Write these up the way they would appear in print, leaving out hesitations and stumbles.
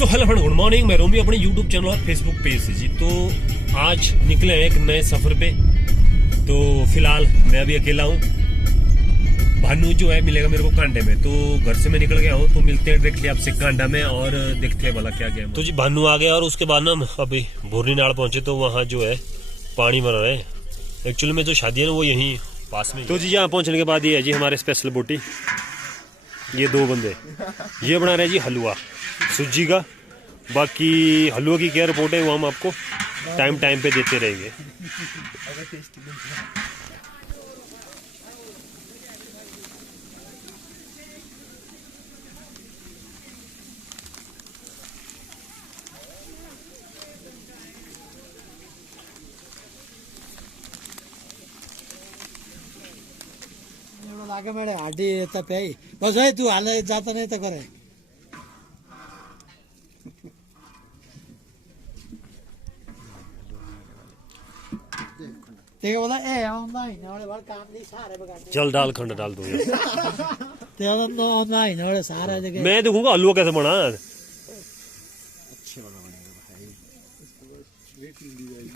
So hello friend, good morning. मैं रोमी अपने YouTube channel और फेसबुक पेज से जी। तो आज निकले हैं एक नए सफर पे। तो फिलहाल मैं अभी अकेला हूँ। भानु जो है मिलेगा मेरे को कांडे में। तो घर से मैं निकल गया हूँ, तो मिलते हैं डायरेक्टली आपसे कांडा में और देखते हैं भला क्या क्या है। तो जी भानु आ गया और उसके बाद ना अभी भोरनी नाड़ पहुंचे। तो वहाँ जो है पानी भर रहे हैं। एक्चुअली में जो शादी है ना वो यहीं पास में। तो जी यहाँ पहुँचने के बाद ये है जी हमारे स्पेशल बोटी। ये दो बंदे ये बना रहे हैं जी हलवा सूजी का। बाकी हलवा की क्या रिपोर्ट है वो हम आपको टाइम पे देते रहेंगे। लागे मेरे हाडी येता पे बस है तू हाल जाता नहीं तो करे ते बोला ए ऑनलाइन वाले बाल काम नहीं सारे बगा चल डाल खंड डाल दो ते ऑनलाइन वाले सारे जगह मैं देखूंगा हलवा कैसे बना। अच्छे वाला बनेगा भाई।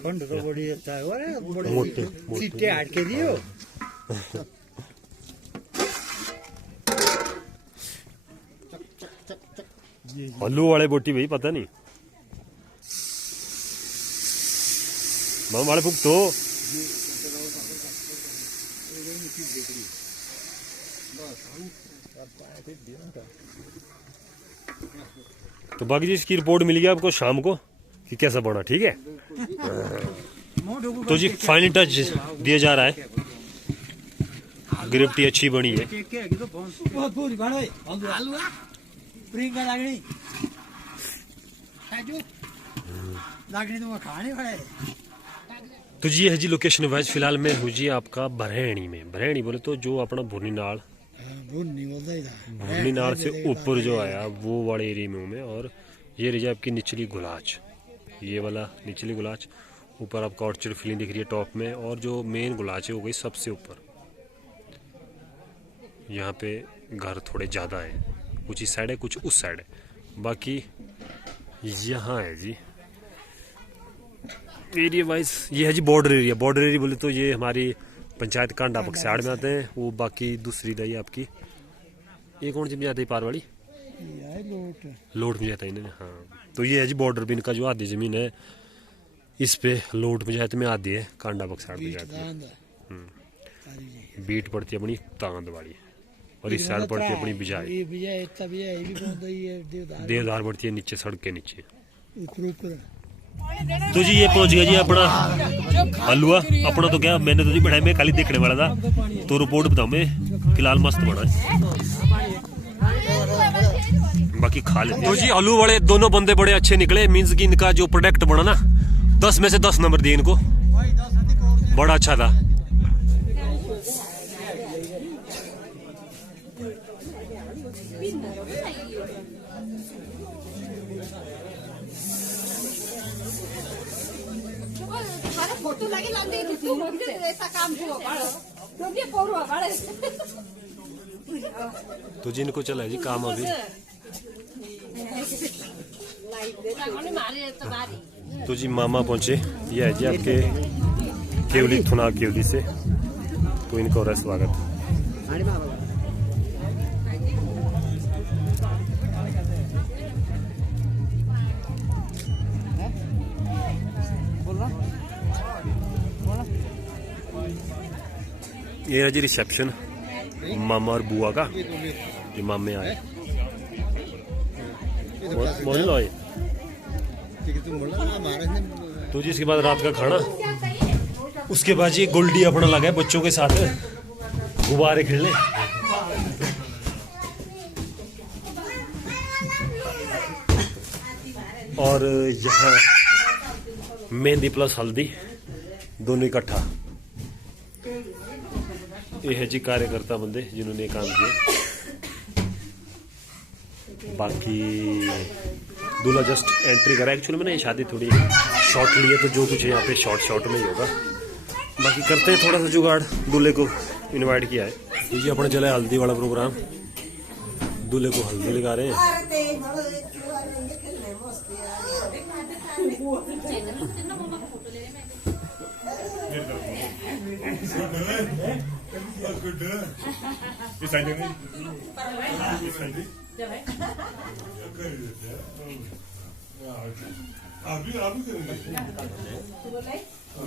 खंड तो बड़ी अच्छा है अरे बड़े मोटे सीटे हट के दियो। हल्लू वाले बोटी भाई पता नहीं मामा वाले फूक तो बाकी जी इसकी रिपोर्ट मिली आपको शाम को कि कैसा बना। ठीक है। तो जी फाइनल टच दिया जा रहा है। गिरफ्टी अच्छी बनी है। तो जी है जी लोकेशन वाइज फिलहाल मैं हूँ जी आपका बरहणी में। बरहणी बोले तो जो अपना भुरनी नाड़ से ऊपर जो आया वो वाले एरिया में हूँ मैं। और ये रही आपकी निचली गुलाच, ये वाला निचली गुलाच। ऊपर आपका ऑर्चर्ड फीलिंग दिख रही है टॉप में। और जो मेन गुलाच है वो गई सबसे ऊपर। यहाँ पे घर थोड़े ज़्यादा है, कुछ इस साइड है कुछ उस साइड है। बाकी यहाँ है जी एरिया वाइज। ये है जी बॉर्डर एरिया। बॉर्डर एरिया बोले तो ये हमारी पंचायत कांडा बक्साड़ में आते हैं। वो बाकी दूसरी दही आपकी ये कौन सी में जाती है पारवाड़ी लोट में जाता है इन्हें। हाँ तो ये है जी बॉर्डर भी इनका जो आधी ज़मीन है इस पे लोट पंचायत में आधी है कांडा बक्साड़ में जाती है। बीट पड़ती है अपनी तांद वाली और इस साइड पड़ती है अपनी बिजाई। देवदार पड़ती है नीचे सड़क के नीचे। तो जी ये पहुंच गया जी अपना हलवा। अपना तो क्या मैंने तो नहीं बनाया, मैं खाली देखने वाला था। तो रिपोर्ट बताऊं मैं फिलहाल मस्त बना है। बाकी खा लेते। तो जी हलवा वाले दोनों बंदे बड़े अच्छे निकले। मींस कि इनका जो प्रोडक्ट बना ना 10 में से 10 नंबर दिए इनको। बड़ा अच्छा था। फोटो लगे लांदे तू ऐसा काम हुआ बाड़ो तो ये पोरो बाड़े। तो जिनको चला जी काम अभी। तो जी मामा पहुंचे। ये है जी आपके केवली थुना केवली से। तो इनका हो रहा है स्वागत। ये है जी रिसेप्शन मामा और बुआ का। जो मामे आए मोहन आए। तो जी इसके बाद रात का खाना। उसके बाद जी गोल्डी अपना लगा है बच्चों के साथ गुब्बारे खेलने। और यहाँ मेहंदी प्लस हल्दी दोनों इकट्ठा। ये है जी कार्यकर्ता बंदे जिन्होंने काम किया। बाकी दूल्हा जस्ट एंट्री करा। एक्चुअली मैंने ये शादी थोड़ी शॉर्ट ली है तो जो कुछ है यहाँ पे शॉर्ट में ही होगा। बाकी करते हैं थोड़ा सा जुगाड़। दूल्हे को इनवाइट किया है। तो ये अपने चला है हल्दी वाला प्रोग्राम। दूल्हे को हल्दी लगा रहे हैं।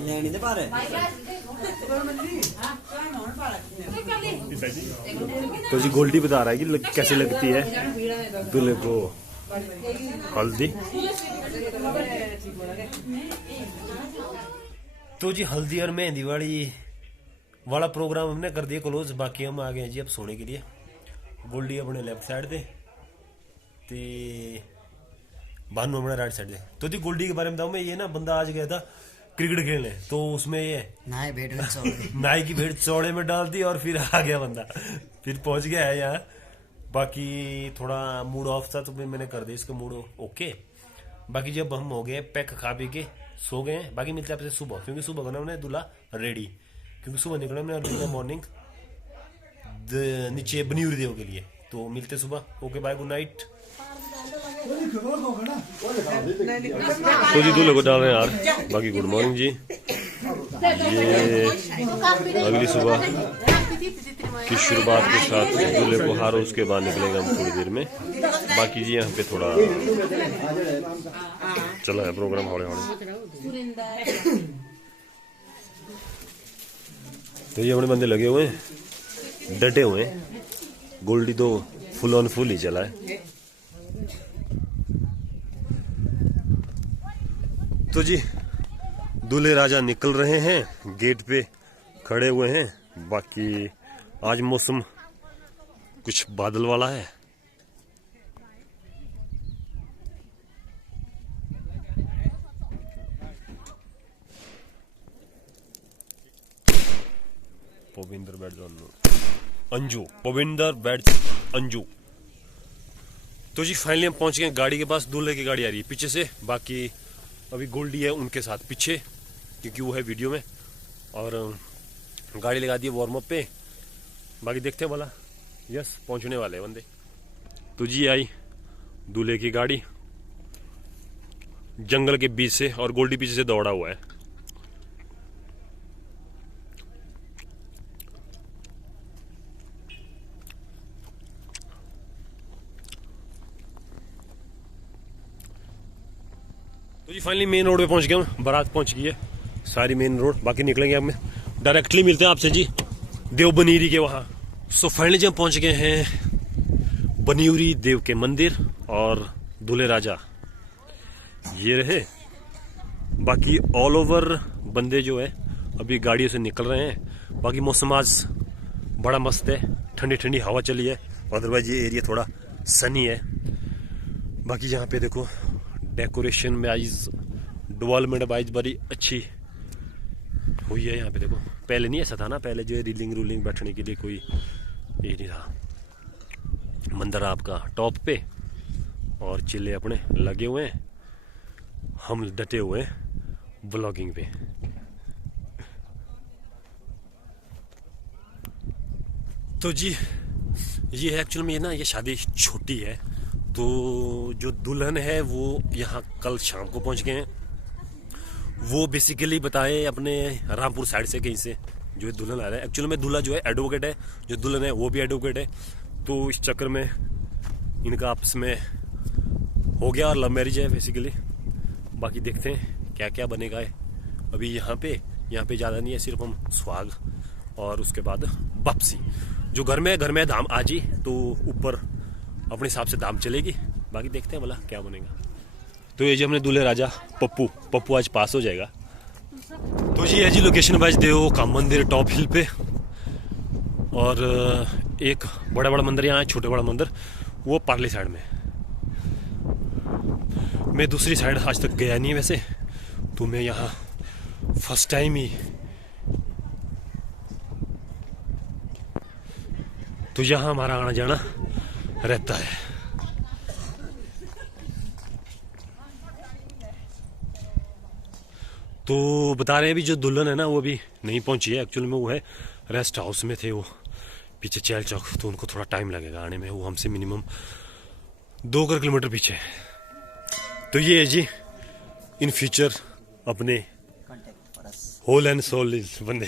ਲੈਣੀ ਤੇ ਪਰ तो जी गोल्डी बता रहा है कि कैसे लगती है दूल्हे को हल्दी। तो जी हल्दी और मेहंदी वाला प्रोग्राम हमने कर दिया क्लोज। बाकी हम आ गए हैं जी अब सोने के लिए। गोल्डी अपने लेफ्ट साइड ते भानु अपने राइट साइड। तो जी गोल्डी के बारे में बताऊं मैं, ये ना बंदा आज गया था क्रिकेट खेलने, तो उसमें ये नाई की भेड़ चौड़े में डाल दी और फिर आ गया बंदा, फिर पहुंच गया है यहाँ। बाकी थोड़ा मूड ऑफ था तो फिर मैंने कर दिया इसका मूड ओके। बाकी जब हम हो गए पैक खा पी के सो गए। बाकी मिलते हैं आपसे सुबह, क्योंकि सुबह करना हमने दूल्हा रेडी, क्योंकि सुबह निकला हमने मॉर्निंग नीचे बनियूरी देव के लिए। तो मिलते सुबह। Okay bye, good night. तो जी दूल्हे को डाल रहे हैं यार। बाकी गुड मॉर्निंग जी। ये अगली सुबह की शुरुआत के साथ दूल्हे को हारो, उसके बाद निकलेगा हम थोड़ी देर में। बाकी जी यहाँ पे थोड़ा चला है प्रोग्राम हौले हौले। तो ये अपने बंदे लगे हुए हैं, डटे हुए हैं। गोल्डी तो फुल ऑन फुल ही चला है। तो जी दूल्हे राजा निकल रहे हैं, गेट पे खड़े हुए हैं। बाकी आज मौसम कुछ बादल वाला है। पविंदर बैठ अंजू, पविंदर बैठ अंजू। तो जी फाइनली हम पहुंच गए गाड़ी के पास। दूल्हे की गाड़ी आ रही है पीछे से। बाकी अभी गोल्डी है उनके साथ पीछे, क्योंकि वो है वीडियो में, और गाड़ी लगा दी वार्म अप पे। बाकी देखते हैं भला। यस, पहुंचने वाले बंदे। तो जी आई दूल्हे की गाड़ी जंगल के बीच से, और गोल्डी पीछे से दौड़ा हुआ है। तो जी फाइनली मेन रोड पे पहुंच गया हूँ। बारात पहुंच गई है सारी मेन रोड। बाकी निकलेंगे अब डायरेक्टली मिलते हैं आपसे जी देव बनीरी के वहाँ। सो फाइनली जब पहुंच गए हैं बनीरी देव के मंदिर, और दूल्हे राजा ये रहे। बाकी ऑल ओवर बंदे जो है अभी गाड़ियों से निकल रहे हैं। बाकी मौसम आज बड़ा मस्त है, ठंडी ठंडी हवा चली है। अदरवाइज ये एरिया थोड़ा सनी है। बाकी यहाँ पे देखो डेकोरेशन में आज डेवलपमेंट वाइज बड़ी अच्छी हुई है। यहाँ पे देखो, पहले नहीं ऐसा था ना, पहले जो है रीलिंग रूलिंग बैठने के लिए कोई ये नहीं था। मंदिर आपका टॉप पे और चिल्ले अपने लगे हुए हैं, हम डटे हुए हैं ब्लॉगिंग पे। तो जी ये एक्चुअल में ना ये शादी छोटी है। तो जो दुल्हन है वो यहाँ कल शाम को पहुँच गए हैं। वो बेसिकली बताए अपने रामपुर साइड से कहीं से जो दुल्हन आ रहा है। एक्चुअली में दूल्हा जो है एडवोकेट है, जो दुल्हन है वो भी एडवोकेट है। तो इस चक्कर में इनका आपस में हो गया और लव मैरिज है बेसिकली। बाकी देखते हैं क्या क्या बनेगा है। अभी यहाँ पे ज़्यादा नहीं है, सिर्फ हम सुहाग और उसके बाद वापसी। जो घर में धाम आज ही, तो ऊपर अपने हिसाब से दाम चलेगी। बाकी देखते हैं भला क्या बनेगा। तो ये जी हमने दूल्हे राजा पप्पू आज पास हो जाएगा। तो जी है जी लोकेशन वाइज देव का मंदिर टॉप हिल पे, और एक बड़ा मंदिर यहाँ है, छोटे बड़ा मंदिर वो पार्ले साइड में। मैं दूसरी साइड आज तक गया नहीं है वैसे, तो मैं यहाँ फर्स्ट टाइम ही। तो यहाँ हमारा आना जाना रहता है। तो बता रहे हैं अभी जो दुल्हन है ना वो अभी नहीं पहुंची है। एक्चुअल में वो है रेस्ट हाउस में थे वो पीछे चैल चौक, तो उनको थोड़ा टाइम लगेगा आने में। वो हमसे मिनिमम 2 किलोमीटर पीछे। तो ये है जी इन फ्यूचर अपने होल एंड सोल बंदे।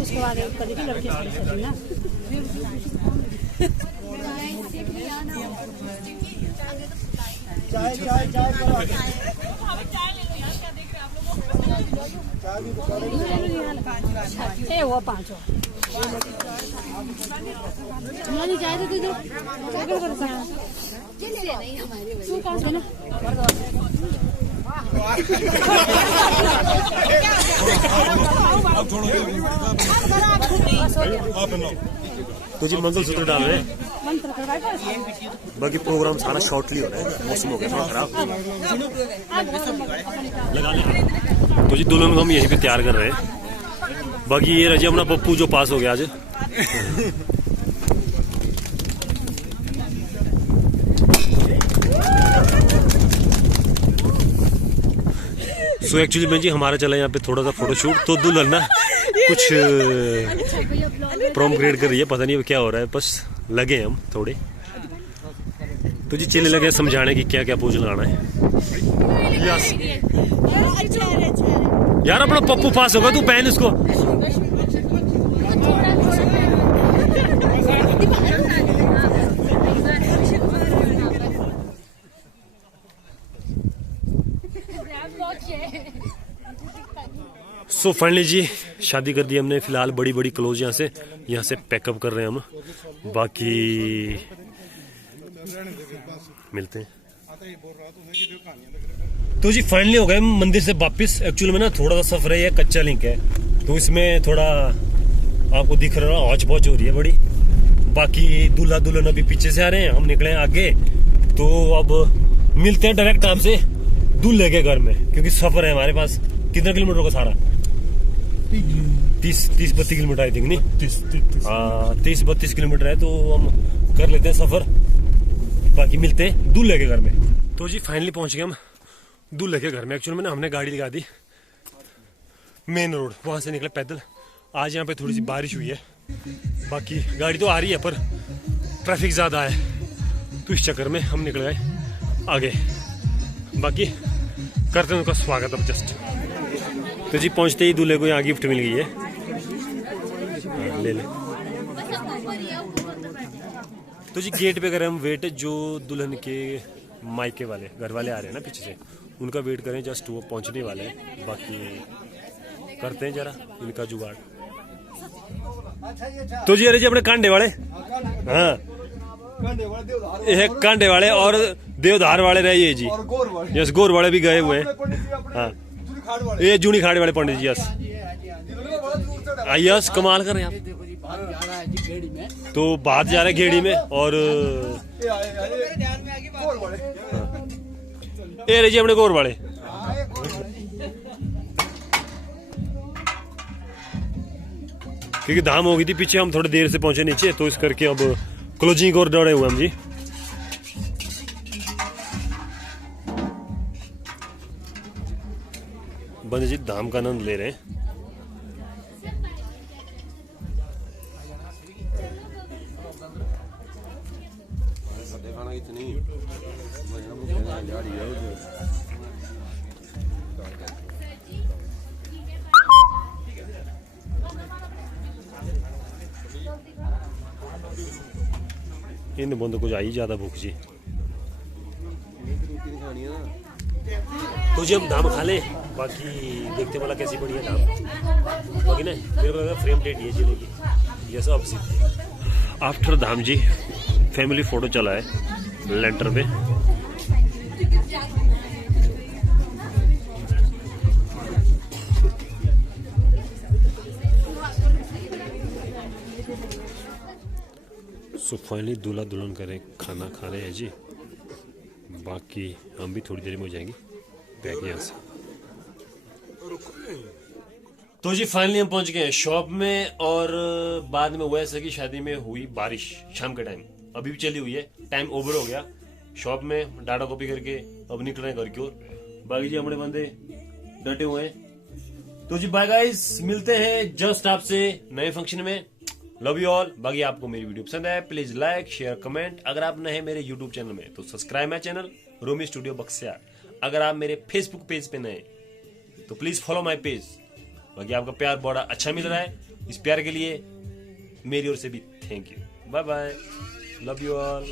उसके बाद कभी भी लड़के से ना चाय वो 5 हमारी चाय तो दे दो क्या कर सकते हैं ये ले नहीं हमारे तू कौन है ना तो जी मंगलसूत्र डाल रहे हैं, बाकी प्रोग्राम सारा शॉर्टली हो रहा है, मौसम हो गया थोड़ा खराब, लगा ले। तो जी दुल्हन को हम यहीं पे तैयार कर रहे हैं। बाकी ये रजी अपना पप्पू जो पास हो गया आज। सो एक्चुअली में जी हमारा चला यहाँ पे थोड़ा सा फोटोशूट, तो दुल्हन ना कुछ प्रोमग्रेड कर रही है, पता नहीं क्या हो रहा है, बस लगे हम थोड़े। तो जी चले लगे समझाने की क्या क्या पोज लगाना है। यार अपना पप्पू पास होगा, तू पहन इसको। सो फाइनली जी शादी कर दी हमने, फिलहाल बड़ी बड़ी क्लोज यहाँ से पैकअप कर रहे हैं हम, बाकी मिलते हैं। तो जी फाइनली हो गए मंदिर से वापस। एक्चुअली में ना थोड़ा सा सफर है, ये कच्चा लिंक है, तो इसमें थोड़ा आपको दिख रहा है हौच पौच हो रही है बड़ी। बाकी दूल्हा दुल्हन अभी पीछे से आ रहे हैं, हम निकले हैं आगे। तो अब मिलते हैं डायरेक्ट काम से दूल्हे के घर में, क्योंकि सफर है हमारे पास। कितना किलोमीटर का सारा 30-32 किलोमीटर आई थिंक, नहीं 30-32 किलोमीटर है, तो हम कर लेते हैं सफर। बाकी मिलते हैं दूल्हे के घर में। तो जी फाइनली पहुंच गए हम दूल्हे के घर में। एक्चुअली में ना हमने गाड़ी लगा दी मेन रोड, वहां से निकले पैदल। आज यहाँ पे थोड़ी सी बारिश हुई है, बाकी गाड़ी तो आ रही है पर ट्रैफिक ज्यादा है, तो इस चक्कर में हम निकल गए आगे। बाकी करते हैं उनका स्वागत अब जस्ट। तो जी पहुंचते ही दूल्हे को यहाँ गिफ्ट मिल गई है, ले ले। तो जी गेट पे करें हम वेट, जो दुल्हन के मायके वाले घर वाले आ रहे हैं ना पीछे से, उनका वेट करें, जस्ट वो पहुंचने वाले हैं। बाकी करते हैं जरा इनका जुगाड़। तो जी अरे जी अपने कांडे वाले, हाँ एक कांडे वाले और देवधार वाले रहे ये जी, यस गोर वाले भी गए हुए हैं। हाँ ये जूनी खाड़ी वाले पंडित जी, यस यस कमाल कर रहे हैं आप। तो बात जा रहा है घेड़ी में, और ये रहे जी अपने गोर वाले। क्योंकि धाम हो गई थी पीछे, हम थोड़ी देर से पहुंचे नीचे, तो इस करके अब क्लोजिंग और दौड़े हुए हम जी। बंदे जी धाम का आनंद ले रहे हैं। इन बंदों को आई ज्यादा भूख जी। तो जी हम धाम खा ले, बाकी देखते वाला कैसी बढ़िया धाम। बाकी ना मेरे को लगा फ्रेम डेट ये चलेगी, ये सब सीधे आफ्टर धाम जी फैमिली फोटो चला है लेंटर पे। सो फाइनली दूल्हा दुल्हन करे खाना खा रहे हैं जी। बाकी हम भी थोड़ी देर में हो जाएंगे बैग यहाँ से। तो जी फाइनली हम पहुंच गए हैं शॉप में। और बाद में हुआ ऐसा कि शादी में हुई बारिश शाम के टाइम, अभी भी चली हुई है, टाइम ओवर हो गया। शॉप में डाटा कॉपी करके अब निकल रहे हैं घर की ओर। बाकी जी हमारे बंदे डटे हुए हैं। तो जी बाय गाइस, मिलते हैं जस्ट आपसे नए फंक्शन में। Love you all. बाकी आपको मेरी वीडियो पसंद है प्लीज लाइक शेयर कमेंट। अगर आप नए हैं मेरे यूट्यूब चैनल में तो subscribe my channel Romi studio Baksiyar. अगर आप मेरे फेसबुक पेज पे नए तो प्लीज फॉलो माई पेज। बाकी आपका प्यार बड़ा अच्छा मिल रहा है, इस प्यार के लिए मेरी ओर से भी thank you. Bye bye, love you all.